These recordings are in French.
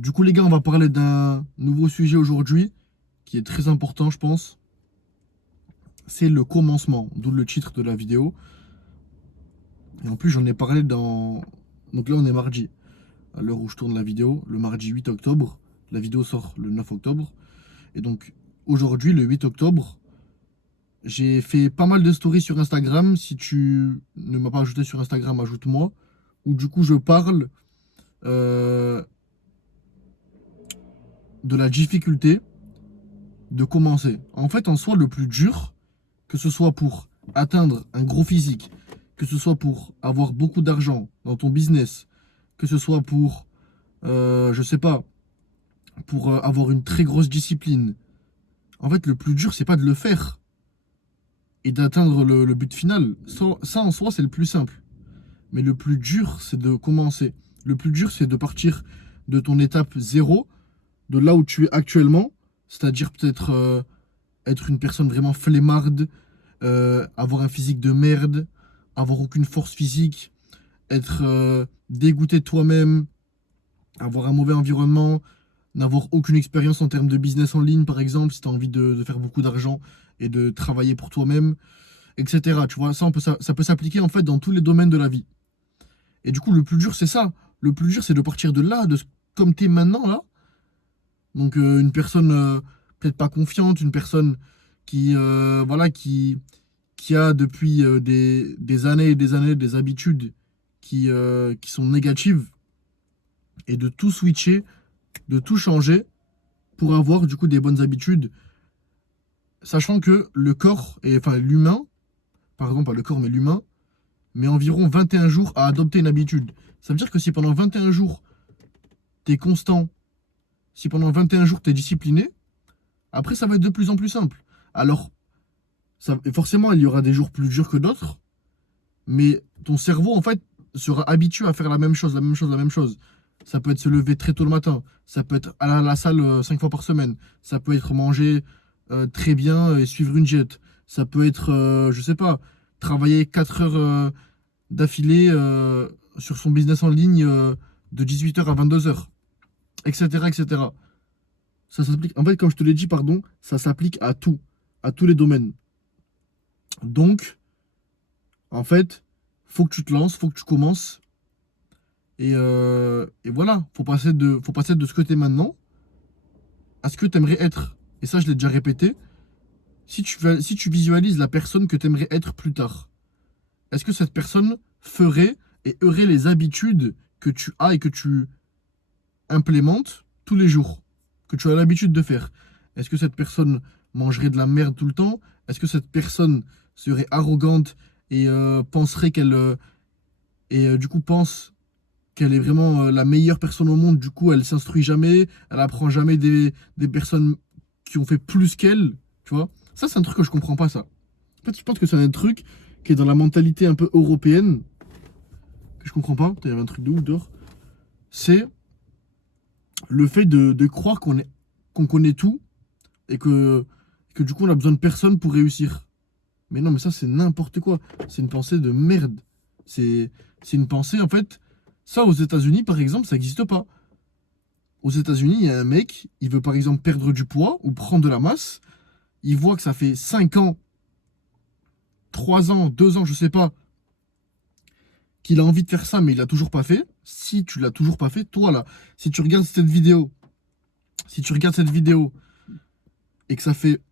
Du coup, les gars, on va parler d'un nouveau sujet aujourd'hui qui est très important, je pense. C'est le commencement, d'où le titre de la vidéo. Et en plus, j'en ai parlé dans. Donc là, on est mardi, à l'heure où je tourne la vidéo, le mardi 8 octobre. La vidéo sort le 9 octobre. Et donc, aujourd'hui, le 8 octobre, j'ai fait pas mal de stories sur Instagram. Si tu ne m'as pas ajouté sur Instagram, ajoute-moi. Où du coup, je parle euh, de la difficulté de commencer. En fait, en soi, le plus dur, que ce soit pour atteindre un gros physique, que ce soit pour avoir beaucoup d'argent dans ton business, que ce soit pour, je sais pas, pour avoir une très grosse discipline. En fait, le plus dur, c'est pas de le faire et d'atteindre le but final. Ça, en soi, c'est le plus simple. Mais le plus dur, c'est de commencer. Le plus dur, c'est de partir de ton étape zéro, de là où tu es actuellement, c'est-à-dire peut-être être une personne vraiment flemmarde, avoir un physique de merde, avoir aucune force physique, être dégoûté de toi-même, avoir un mauvais environnement, n'avoir aucune expérience en termes de business en ligne, par exemple, si tu as envie de faire beaucoup d'argent et de travailler pour toi-même, etc. Tu vois, ça peut s'appliquer en fait dans tous les domaines de la vie. Et du coup, le plus dur, c'est ça. Le plus dur, c'est de partir de là, comme tu es maintenant, là. Donc, une personne peut-être pas confiante, une personne voilà, qui a depuis des années et des années des habitudes qui sont négatives et de tout switcher, de tout changer pour avoir du coup des bonnes habitudes, sachant que le corps, et enfin l'humain, pardon, pas le corps mais l'humain, met environ 21 jours à adopter une habitude. Ça veut dire que si pendant 21 jours, tu es constant, si pendant 21 jours, tu es discipliné, après ça va être de plus en plus simple. Alors, forcément, il y aura des jours plus durs que d'autres, mais ton cerveau, en fait, sera habitué à faire la même chose, la même chose, la même chose. Ça peut être se lever très tôt le matin, ça peut être aller à la salle 5 fois par semaine, ça peut être manger très bien et suivre une diète, ça peut être, je sais pas, travailler 4 heures d'affilée sur son business en ligne de 18 h à 22 h, etc., etc. Ça s'applique, en fait, comme je te l'ai dit, pardon, ça s'applique à tout, à tous les domaines. Donc, en fait, faut que tu te lances, faut que tu commences. Et voilà, faut passer de ce que tu es maintenant à ce que tu aimerais être. Et ça, je l'ai déjà répété. Si tu visualises la personne que tu aimerais être plus tard, est-ce que cette personne ferait et aurait les habitudes que tu as et que tu implémentes tous les jours, que tu as l'habitude de faire? Est-ce que cette personne mangerait de la merde tout le temps? Est-ce que cette personne serait arrogante et penserait qu'elle du coup pense qu'elle est vraiment la meilleure personne au monde, du coup elle s'instruit jamais, elle apprend jamais des personnes qui ont fait plus qu'elle, tu vois. Ça c'est un truc que je comprends pas ça. En fait je pense que c'est un truc qui est dans la mentalité un peu européenne, que je comprends pas. Putain, il y avait un truc de ouf dehors. C'est le fait de croire qu'on connaît tout et que du coup on a besoin de personne pour réussir. Mais non mais ça c'est n'importe quoi. C'est une pensée de merde. C'est c'est une pensée en fait. Ça aux États-Unis par exemple ça n'existe pas. Aux États-Unis, il y a un mec, il veut par exemple perdre du poids ou prendre de la masse. Il voit que ça fait 5 ans, 3 ans, 2 ans, je sais pas, qu'il a envie de faire ça, mais il l'a toujours pas fait. Si tu l'as toujours pas fait, toi là, si tu regardes cette vidéo, si tu regardes cette vidéo et que ça fait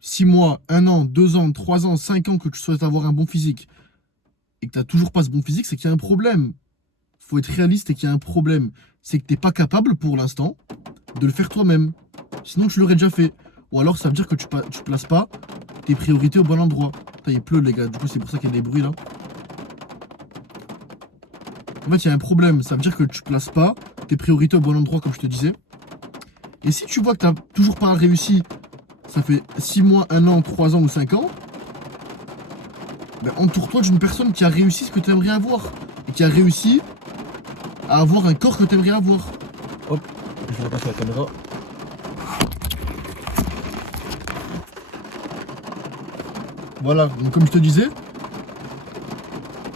6 mois, 1 an, 2 ans, 3 ans, 5 ans que tu souhaites avoir un bon physique et que tu n'as toujours pas ce bon physique, c'est qu'il y a un problème. Faut être réaliste et qu'il y a un problème. C'est que tu n'es pas capable pour l'instant de le faire toi-même. Sinon, tu l'aurais déjà fait. Ou alors, ça veut dire que tu places pas tes priorités au bon endroit. Putain, il pleut, les gars. Du coup, c'est pour ça qu'il y a des bruits là. En fait, il y a un problème. Ça veut dire que tu places pas tes priorités au bon endroit, comme je te disais. Et si tu vois que tu n'as toujours pas réussi, ça fait 6 mois, 1 an, 3 ans ou 5 ans, ben, entoure-toi d'une personne qui a réussi ce que tu aimerais avoir. Et qui a réussi à avoir un corps que tu aimerais avoir. Hop, je repasse la caméra. Voilà, donc comme je te disais,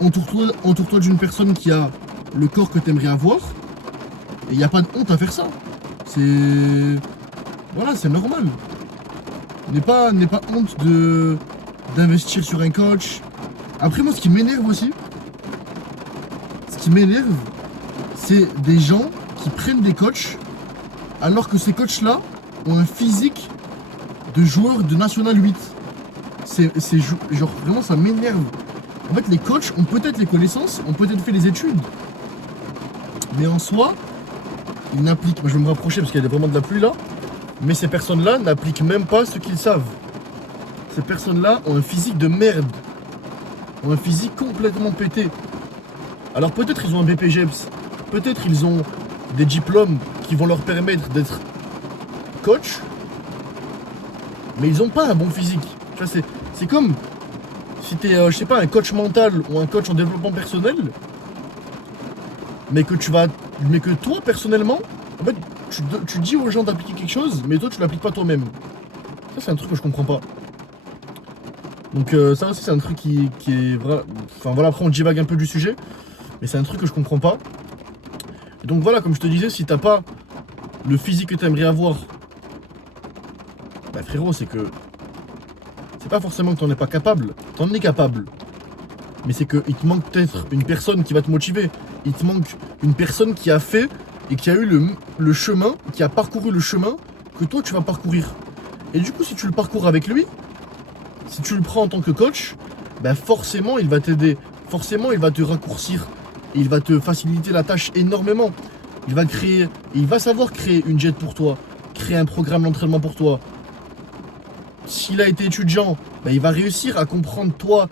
entoure-toi d'une personne qui a le corps que tu aimerais avoir il n'y a pas de honte à faire ça. C'est... Voilà, c'est normal. N'aie pas honte d'investir sur un coach. Après, moi, ce qui m'énerve aussi, c'est des gens qui prennent des coachs alors que ces coachs-là ont un physique de joueur de National 8. Genre, vraiment, ça m'énerve. En fait, les coachs ont peut-être les connaissances, ont peut-être fait les études, mais en soi, ils n'appliquent... Moi, je vais me rapprocher parce qu'il y a vraiment de la pluie là, mais ces personnes-là n'appliquent même pas ce qu'ils savent. Ces personnes-là ont un physique de merde, ont un physique complètement pété. Alors peut-être ils ont un BPGEPS, peut-être ils ont des diplômes qui vont leur permettre d'être coach, mais ils n'ont pas un bon physique. Tu vois, c'est comme si tu es, je sais pas, un coach mental ou un coach en développement personnel, mais que toi personnellement, en fait, tu dis aux gens d'appliquer quelque chose, mais toi tu l'appliques pas toi-même. Ça c'est un truc que je comprends pas. Donc ça aussi c'est un truc qui est vrai. Enfin voilà, après on divague un peu du sujet, mais c'est un truc que je comprends pas. Et donc voilà, comme je te disais, si t'as pas le physique que t'aimerais avoir, bah frérot, c'est que c'est pas forcément que t'en es pas capable, t'en es capable. Mais c'est qu'il te manque peut-être une personne qui va te motiver. Il te manque une personne qui a fait et qui a eu le chemin, qui a parcouru le chemin que toi tu vas parcourir. Et du coup, si tu le parcours avec lui, si tu le prends en tant que coach, bah forcément il va t'aider, forcément il va te raccourcir, et il va te faciliter la tâche énormément. Il va savoir créer une jet pour toi, créer un programme d'entraînement pour toi. S'il a été étudiant, bah il va réussir à comprendre toi,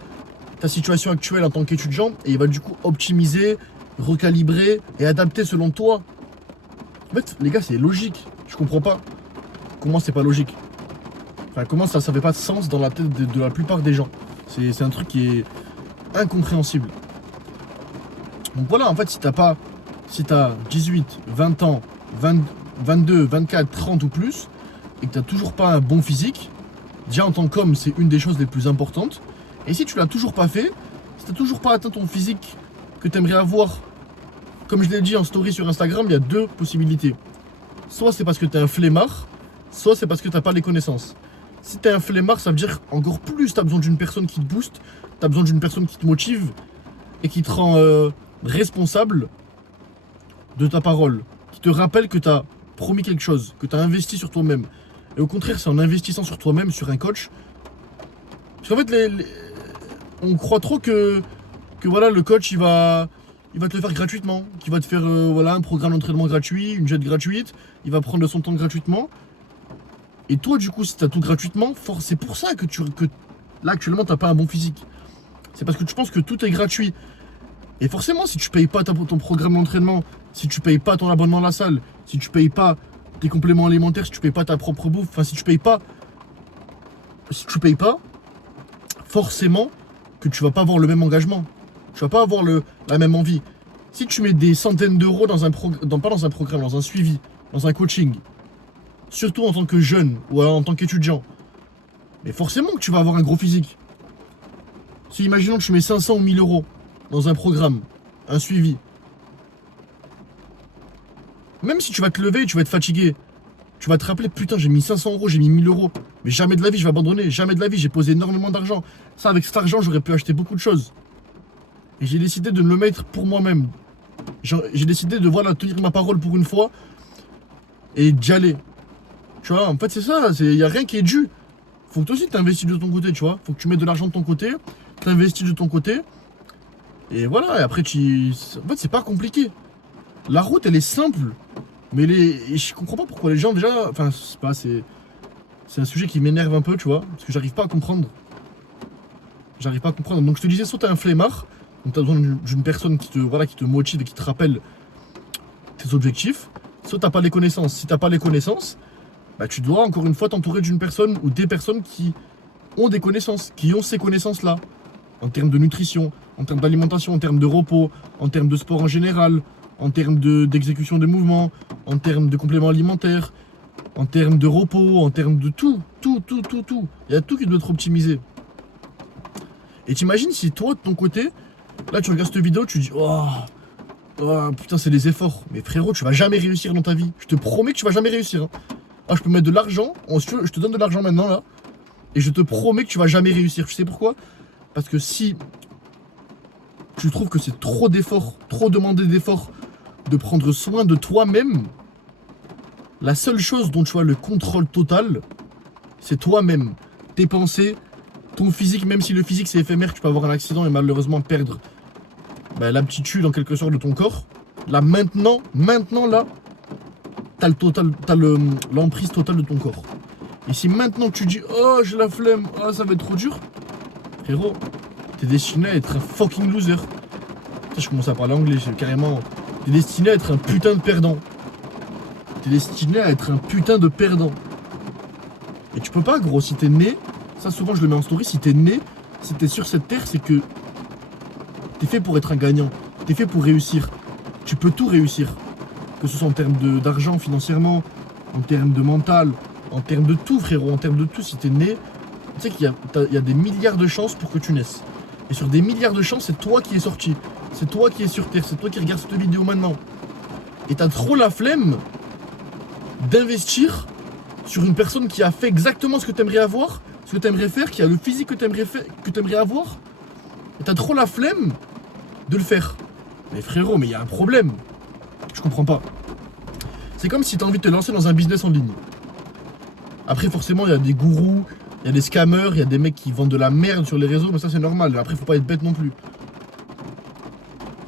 ta situation actuelle en tant qu'étudiant, et il va du coup optimiser, recalibrer et adapter selon toi. En fait, les gars, c'est logique. Je comprends pas. Comment c'est pas logique? Enfin, comment ça fait pas de sens dans la tête de la plupart des gens? C'est un truc qui est incompréhensible. Donc voilà, en fait, si t'as 18, 20 ans, 22, 24, 30 ou plus, et que t'as toujours pas un bon physique, déjà en tant qu'homme, c'est une des choses les plus importantes. Et si tu l'as toujours pas fait, si t'as toujours pas atteint ton physique que t'aimerais avoir, comme je l'ai dit en story sur Instagram, il y a deux possibilités. Soit c'est parce que t'es un flemmard, soit c'est parce que t'as pas les connaissances. Si t'es un flemmard, ça veut dire encore plus t'as besoin d'une personne qui te booste, t'as besoin d'une personne qui te motive et qui te rend responsable de ta parole, qui te rappelle que t'as promis quelque chose, que t'as investi sur toi-même. Et au contraire, c'est en investissant sur toi-même, sur un coach. Parce qu'en fait, on croit trop que voilà, le coach il va te le faire gratuitement, qu'il va te faire voilà, un programme d'entraînement gratuit, une jet gratuite, il va prendre de son temps gratuitement. Et toi, du coup, si tu as tout gratuitement, c'est pour ça que là, actuellement, tu n'as pas un bon physique. C'est parce que tu penses que tout est gratuit. Et forcément, si tu payes pas ton programme d'entraînement, si tu payes pas ton abonnement à la salle, si tu payes pas tes compléments alimentaires, si tu payes pas ta propre bouffe, enfin, si tu payes pas, forcément que tu vas pas avoir le même engagement. Tu vas pas avoir la même envie. Si tu mets des centaines d'euros pas dans un programme, dans un suivi, dans un coaching, surtout en tant que jeune ou alors en tant qu'étudiant, mais forcément que tu vas avoir un gros physique. Si imaginons que tu mets 500 ou 1000 euros dans un programme, un suivi, même si tu vas te lever et tu vas être fatigué, tu vas te rappeler, putain, j'ai mis 500 euros, j'ai mis 1000 euros, mais jamais de la vie je vais abandonner, jamais de la vie, j'ai posé énormément d'argent. Ça, avec cet argent, j'aurais pu acheter beaucoup de choses. Et j'ai décidé de me le mettre pour moi-même. J'ai décidé de voilà, tenir ma parole pour une fois et d'y aller. Tu vois, en fait, c'est ça, il n'y a rien qui est dû. Faut que toi aussi t'investis de ton côté, tu vois. Faut que tu mettes de l'argent de ton côté, t'investis de ton côté. Et voilà, et après, en fait, c'est pas compliqué. La route, elle est simple. Mais je comprends pas pourquoi les gens, déjà... Enfin, c'est un sujet qui m'énerve un peu, tu vois. Parce que j'arrive pas à comprendre. J'arrive pas à comprendre. Donc, je te disais, soit t'es un flemmard, donc t'as besoin d'une personne qui te motive et qui te rappelle tes objectifs. Soit t'as pas les connaissances. Si t'as pas les connaissances... Bah, tu dois encore une fois t'entourer d'une personne ou des personnes qui ont des connaissances, qui ont ces connaissances-là, en termes de nutrition, en termes d'alimentation, en termes de repos, en termes de sport en général, en termes d'exécution des mouvements, en termes de compléments alimentaires, en termes de repos, en termes de tout. Il y a tout qui doit être optimisé. Et t'imagines si toi, de ton côté, là tu regardes cette vidéo, tu dis, oh, Oh, putain, c'est des efforts. Mais frérot, tu vas jamais réussir dans ta vie. Je te promets que tu vas jamais réussir. Hein. Ah, je peux mettre de l'argent. Je te donne de l'argent maintenant, là. Et je te promets que tu vas jamais réussir. Tu sais pourquoi? Parce que si tu trouves que c'est trop d'efforts, trop demandé d'efforts, de prendre soin de toi-même, la seule chose dont tu as le contrôle total, c'est toi-même. Tes pensées, ton physique, même si le physique c'est éphémère, tu peux avoir un accident et malheureusement perdre l'aptitude en quelque sorte de ton corps. Là maintenant là, t'as l'emprise totale de ton corps. Et si maintenant tu dis oh j'ai la flemme, oh ça va être trop dur, frérot, t'es destiné à être un fucking loser. Je commence à parler anglais, carrément. T'es destiné à être un putain de perdant. T'es destiné à être un putain de perdant. Et tu peux pas, gros, si t'es né, ça souvent je le mets en story, si t'es né, si t'es sur cette terre, c'est que t'es fait pour être un gagnant. T'es fait pour réussir. Tu peux tout réussir. Que ce soit en termes d'argent, financièrement, en termes de mental, en termes de tout, frérot, en termes de tout. Si t'es né, tu sais qu'il y a des milliards de chances pour que tu naisses. Et sur des milliards de chances, c'est toi qui es sorti. C'est toi qui es sur terre. C'est toi qui regardes cette vidéo maintenant. Et t'as trop la flemme d'investir sur une personne qui a fait exactement ce que t'aimerais avoir, ce que t'aimerais faire, qui a le physique que t'aimerais avoir. Et t'as trop la flemme de le faire. Mais frérot, mais il y a un problème. Je comprends pas. C'est comme si t'as envie de te lancer dans un business en ligne. Après, forcément, il y a des gourous, il y a des scammers, il y a des mecs qui vendent de la merde sur les réseaux, mais ça c'est normal. Après, faut pas être bête non plus.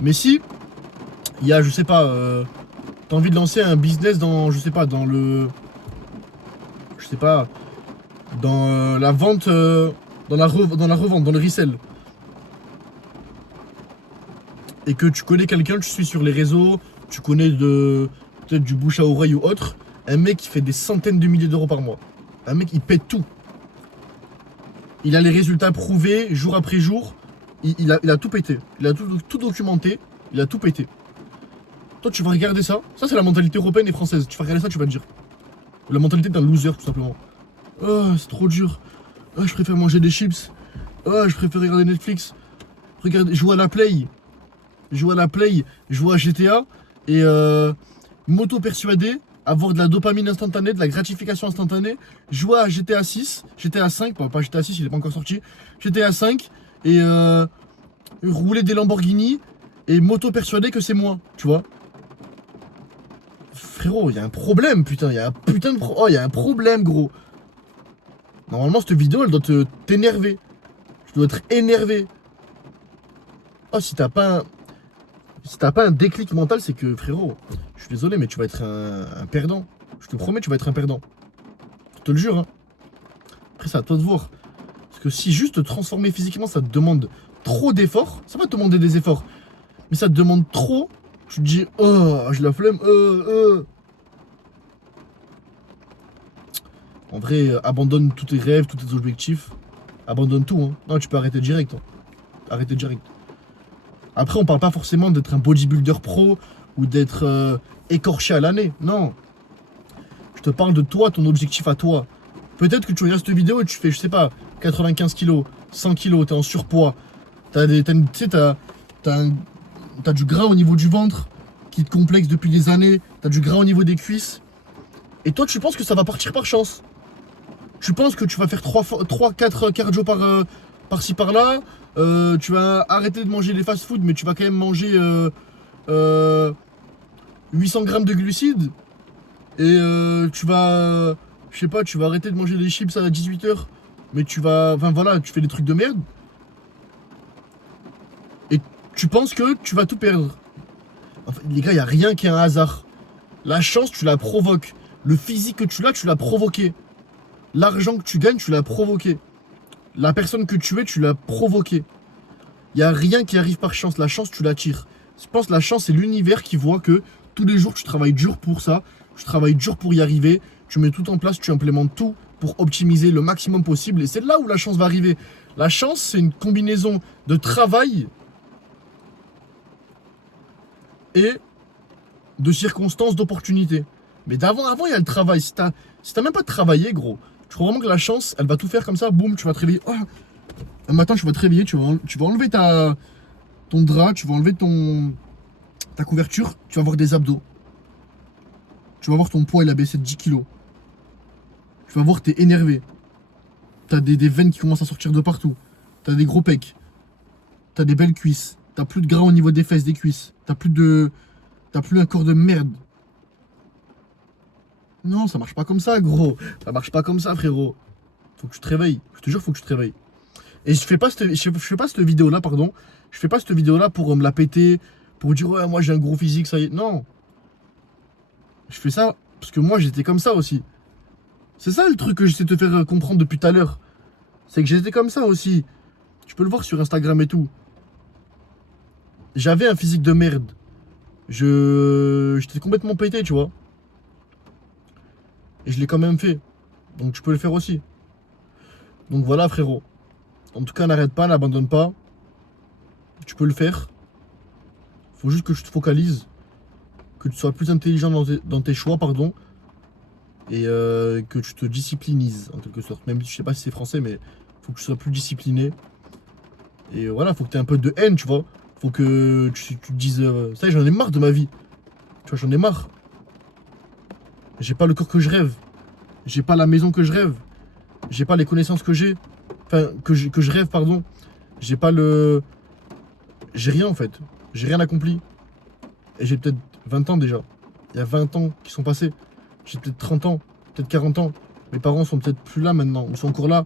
Mais si, il y a, je sais pas, t'as envie de lancer un business dans, je sais pas, dans le... Je sais pas, dans la vente, dans la revente, dans le resell. Et que tu connais quelqu'un, tu suis sur les réseaux, tu connais peut-être du bouche à oreille ou autre, un mec qui fait des centaines de milliers d'euros par mois. Un mec, il pète tout. Il a les résultats prouvés, jour après jour. Il a tout pété. Il a tout documenté. Il a tout pété. Toi, tu vas regarder ça. Ça, c'est la mentalité européenne et française. Tu vas regarder ça, tu vas te dire. La mentalité d'un loser, tout simplement. Oh, c'est trop dur. Oh, je préfère manger des chips. Oh, je préfère regarder Netflix. Regarder, jouer à la Play. Jouer à GTA. Et m'auto-persuader, avoir de la dopamine instantanée, de la gratification instantanée. Jouer à GTA 6, GTA 5, pas GTA 6, il est pas encore sorti. GTA 5 et rouler des Lamborghini et m'auto-persuader que c'est moi, tu vois. Frérot, il y a un problème, putain, il y a un putain de oh, il y a un problème, gros. Normalement, cette vidéo, elle doit t'énerver. Tu dois être énervé. Oh, si t'as pas un déclic mental, c'est que, frérot, je suis désolé, mais tu vas être un perdant. Je te promets, tu vas être un perdant. Je te le jure, hein. Après, c'est à toi de voir. Parce que si juste te transformer physiquement, ça te demande trop d'efforts, ça va te demander des efforts. Mais ça te demande trop, tu te dis, oh, j'ai la flemme, En vrai, abandonne tous tes rêves, tous tes objectifs. Abandonne tout, hein. Non, tu peux arrêter direct. Hein. Arrêter direct. Après, on parle pas forcément d'être un bodybuilder pro ou d'être écorché à l'année. Non. Je te parle de toi, ton objectif à toi. Peut-être que tu regardes cette vidéo et tu fais, je sais pas, 95 kilos, 100 kilos, t'es en surpoids. T'as du gras au niveau du ventre qui te complexe depuis des années. T'as du gras au niveau des cuisses. Et toi, tu penses que ça va partir par chance. Tu penses que tu vas faire 3-4 cardio par-ci par-là. Tu vas arrêter de manger les fast-food, mais tu vas quand même manger 800 grammes de glucides. Et tu vas, je sais pas, tu vas arrêter de manger les chips à 18h. Mais tu vas, enfin voilà, tu fais des trucs de merde. Et tu penses que tu vas tout perdre. Enfin, les gars, il n'y a rien qui est un hasard. La chance, tu la provoques. Le physique que tu l'as provoqué. L'argent que tu gagnes, tu l'as provoqué. La personne que tu es, tu l'as provoqué. Il n'y a rien qui arrive par chance. La chance, tu la tires. Je pense que la chance, c'est l'univers qui voit que tous les jours, tu travailles dur pour ça. Tu travailles dur pour y arriver. Tu mets tout en place, tu implémentes tout pour optimiser le maximum possible. Et c'est là où la chance va arriver. La chance, c'est une combinaison de travail et de circonstances, d'opportunités. Mais avant, il y a le travail. Si t'as même pas travaillé, gros, je crois vraiment que la chance, elle va tout faire comme ça, boum, tu vas te réveiller. Oh, un matin, tu vas te réveiller, tu vas enlever ton drap, tu vas enlever ta couverture, tu vas avoir des abdos. Tu vas voir ton poids, il a baissé de 10 kilos. Tu vas voir, t'es énervé. T'as des veines qui commencent à sortir de partout. T'as des gros pecs. T'as des belles cuisses. T'as plus de gras au niveau des fesses, des cuisses. T'as plus un corps de merde. Non, ça marche pas comme ça, gros. Ça marche pas comme ça, frérot. Faut que tu te réveilles. Je te jure, faut que tu te réveilles. Et je fais pas cette vidéo-là, pardon. Je fais pas cette vidéo-là pour me la péter, pour dire, ouais, moi j'ai un gros physique, ça y est. Non. Je fais ça parce que moi, j'étais comme ça aussi. C'est ça le truc que j'essaie de te faire comprendre depuis tout à l'heure. C'est que j'étais comme ça aussi. Tu peux le voir sur Instagram et tout. J'avais un physique de merde. J'étais complètement pété, tu vois. Et je l'ai quand même fait. Donc tu peux le faire aussi. Donc voilà, frérot. En tout cas, n'arrête pas, n'abandonne pas. Tu peux le faire. Faut juste que tu te focalises. Que tu sois plus intelligent dans tes choix, pardon. Et que tu te disciplinises, en quelque sorte. Même si je sais pas si c'est français, mais faut que tu sois plus discipliné. Et voilà, faut que tu aies un peu de haine, tu vois. Faut que tu te dises, ça y est, j'en ai marre de ma vie. Tu vois, j'en ai marre. J'ai pas le corps que je rêve. J'ai pas la maison que je rêve. J'ai pas les connaissances que j'ai. Enfin, que je rêve, pardon. J'ai pas le... J'ai rien, en fait. J'ai rien accompli. Et j'ai peut-être 20 ans déjà. Il y a 20 ans qui sont passés. J'ai peut-être 30 ans, peut-être 40 ans. Mes parents sont peut-être plus là maintenant. Ils sont encore là.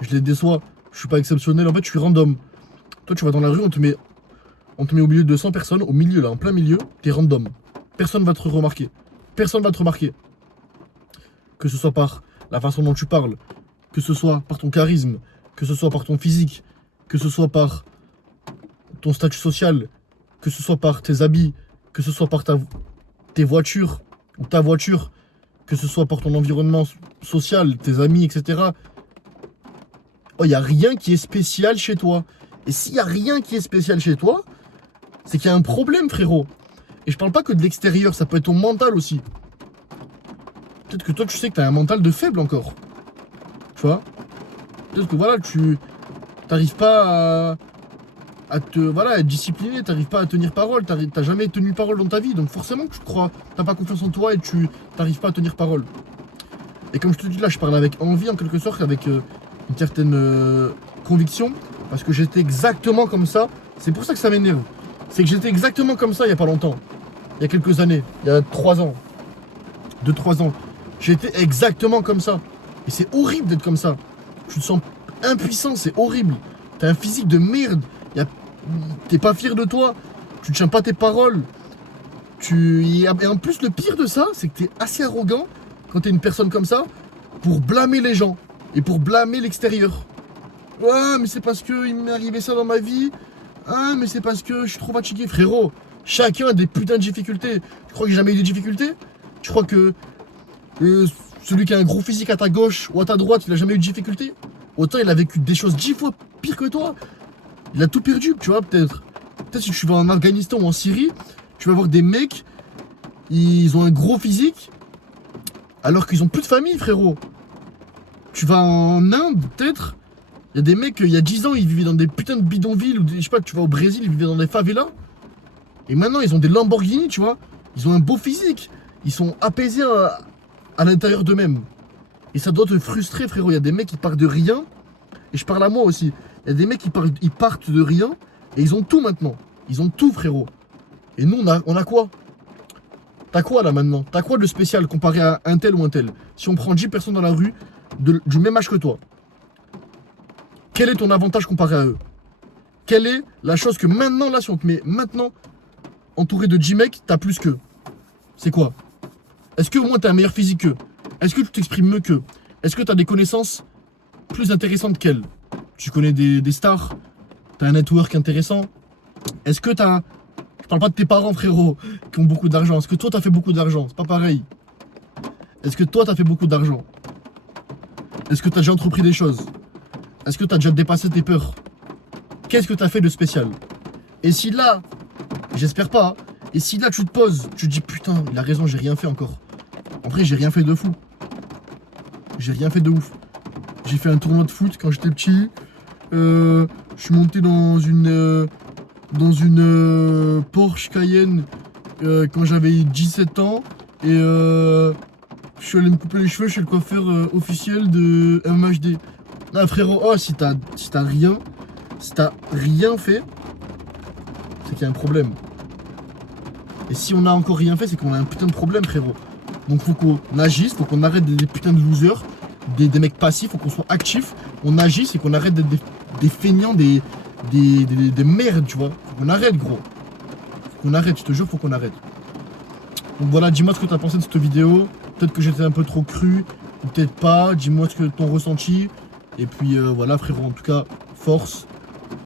Je les déçois. Je suis pas exceptionnel. En fait, je suis random. Toi, tu vas dans la rue, on te met au milieu de 100 personnes. Au milieu, là, en plein milieu. T'es random. Personne va te remarquer. Personne va te remarquer. Que ce soit par la façon dont tu parles. Que ce soit par ton charisme. Que ce soit par ton physique. Que ce soit par ton statut social. Que ce soit par tes habits. Que ce soit par tes voitures. Ou ta voiture. Que ce soit par ton environnement social, tes amis, etc. Oh, il n'y a rien qui est spécial chez toi. Et s'il n'y a rien qui est spécial chez toi, c'est qu'il y a un problème, frérot. Et je parle pas que de l'extérieur, ça peut être ton mental aussi. Peut-être que toi, tu sais que tu as un mental de faible encore. Tu vois? Peut-être que voilà, tu n'arrives pas à être discipliné, tu n'arrives pas à tenir parole, tu n'as jamais tenu parole dans ta vie. Donc forcément que tu te crois, tu n'as pas confiance en toi et tu n'arrives pas à tenir parole. Et comme je te dis là, je parle avec envie en quelque sorte, avec une certaine conviction. Parce que j'étais exactement comme ça. C'est pour ça que ça m'énerve. C'est que j'étais exactement comme ça il n'y a pas longtemps. Il y a quelques années. Il y a 3 ans. 2-3 ans. J'étais exactement comme ça. Et c'est horrible d'être comme ça. Tu te sens impuissant, c'est horrible. T'as un physique de merde. T'es pas fier de toi. Tu ne tiens pas tes paroles. Et en plus, le pire de ça, c'est que t'es assez arrogant quand t'es une personne comme ça pour blâmer les gens et pour blâmer l'extérieur. Ouais, mais c'est parce que il m'est arrivé ça dans ma vie. Ah, mais c'est parce que je suis trop fatigué. Frérot, chacun a des putains de difficultés. Tu crois que j'ai jamais eu de difficultés? Tu crois que celui qui a un gros physique à ta gauche ou à ta droite, il a jamais eu de difficultés? Autant il a vécu des choses 10 fois pires que toi. Il a tout perdu, tu vois, peut-être. Peut-être si tu vas en Afghanistan ou en Syrie, tu vas voir des mecs, ils ont un gros physique, alors qu'ils ont plus de famille, frérot. Tu vas en Inde, peut-être. Il y a des mecs, il y a 10 ans, ils vivaient dans des putains de bidonvilles, ou je sais pas, tu vas au Brésil, ils vivaient dans des favelas. Et maintenant, ils ont des Lamborghini, tu vois. Ils ont un beau physique. Ils sont apaisés à l'intérieur d'eux-mêmes. Et ça doit te frustrer, frérot. Il y a des mecs qui partent de rien. Et je parle à moi aussi. Il y a des mecs qui partent de rien. Et ils ont tout maintenant. Ils ont tout, frérot. Et nous, on a quoi? T'as quoi là maintenant? T'as quoi de spécial comparé à un tel ou un tel? Si on prend 10 personnes dans la rue du même âge que toi, quel est ton avantage comparé à eux? Quelle est la chose que maintenant, là, si on te met maintenant entouré de 10 mecs, t'as plus qu'eux? C'est quoi? Est-ce que au moins t'as un meilleur physique qu'eux? Est-ce que tu t'exprimes mieux qu'eux? Est-ce que t'as des connaissances plus intéressantes qu'elles? Tu connais des stars? T'as un network intéressant? Est-ce que t'as... Je parle pas de tes parents, frérot, qui ont beaucoup d'argent. Est-ce que toi, t'as fait beaucoup d'argent? C'est pas pareil. Est-ce que toi, t'as fait beaucoup d'argent? Est-ce que t'as déjà entrepris des choses? Est-ce que t'as déjà dépassé tes peurs? Qu'est-ce que t'as fait de spécial? Et si là, j'espère pas, et si là tu te poses, tu te dis putain, il a raison, j'ai rien fait encore. En vrai, j'ai rien fait de fou. J'ai rien fait de ouf. J'ai fait un tournoi de foot quand j'étais petit. Je suis monté dans une Porsche Cayenne quand j'avais 17 ans et je suis allé me couper les cheveux chez le coiffeur officiel de MHD. Ah frérot, oh si t'as rien fait, c'est qu'il y a un problème. Et si on a encore rien fait, c'est qu'on a un putain de problème, frérot. Donc faut qu'on agisse, faut qu'on arrête d'être des putains de losers, des mecs passifs, faut qu'on soit actifs, on agisse et qu'on arrête d'être des feignants, des merdes, tu vois. Faut qu'on arrête, gros. Faut qu'on arrête, je te jure, faut qu'on arrête. Donc voilà, dis-moi ce que t'as pensé de cette vidéo. Peut-être que j'étais un peu trop cru, ou peut-être pas. Dis-moi ce que ton ressenti. Et puis voilà, frérot, en tout cas, force.